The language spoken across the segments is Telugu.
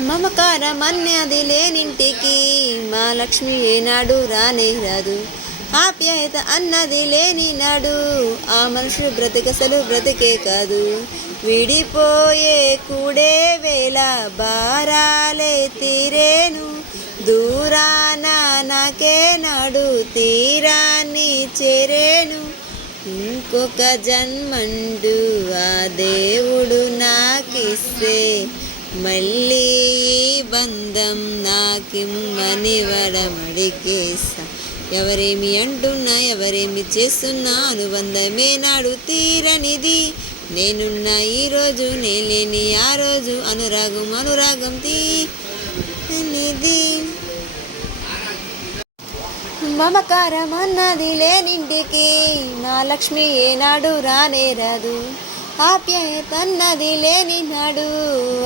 మమకారమన్యది లేనింటికి మా లక్ష్మి ఏనాడు రానే రాదు ఆప్యాయత అన్నది లేని నాడు ఆ మనుషులు బ్రతికసలు బ్రతికే కాదు. విడిపోయే కూడే వేళ బారాలే తీరేను. దూరాన నాకే నాడు తీరాన్ని చేరేను. ఇంకొక జన్మండు ఆ దేవుడు నాకిస్తే మళ్ళీ ఈ బంధం నాకిమ్మని వరమడిగేసా ఎవరేమి అంటున్నా ఎవరేమి చేస్తున్నా అనుబంధమే నాడు తీరనిది. నేనున్న ఈరోజు నేలేని ఆ రోజు అనురాగం అనురాగం తీరనిది. మమకారం అన్నది లేనింటికి నా లక్ష్మి ఏనాడు రానే ఆప్యాయతన్నది లేని నాడు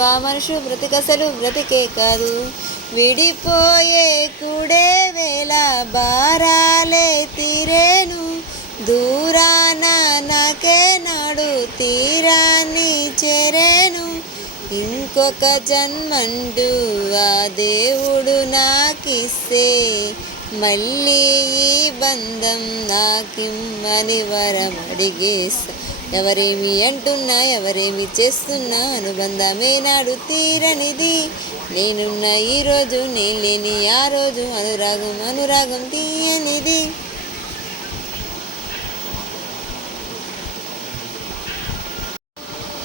ఆ మనుషు బ్రతికసలు బ్రతికే కాదు. విడిపోయే కూడే వేళ బారాలే తీరేను. దూరాన నాకే నాడు తీరాన్ని చేరేను. ఇంకొక జన్మండు ఆ దేవుడు నాకిస్తే మళ్ళీ ఈ బంధం నాకిమ్మని వరం అడిగేస్తా ఎవరేమి అంటున్నా ఎవరేమి చేస్తున్నా అనుబంధమే నాడు తీరనిది. నేనున్న ఈరోజు నేను లేని ఆ రోజు అనురాగం అనురాగం తీయనిది.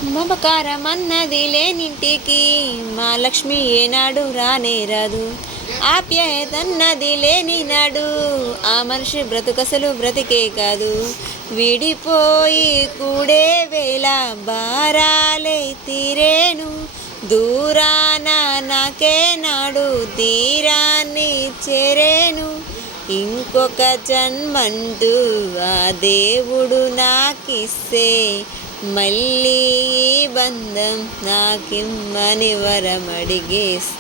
మమకారం అన్నది లేనింటికి. మా లక్ష్మి ఏనాడు రానే రాదు ఆప్యాయతన్నది లేని నాడు ఆ మనిషి బ్రతుకసలు బ్రతికే కాదు. విడిపోయి కూడే వేళ బారాలే తీరేను. దూరాన నాకే నాడు తీరాన్ని చేరేను. ఇంకొక జన్మంటూ ఆ దేవుడు నాకిస్తే మళ్ళీ ఈ బంధం నాకిమ్మని వరం అడిగేస్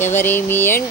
ఎవరేమి అంటూ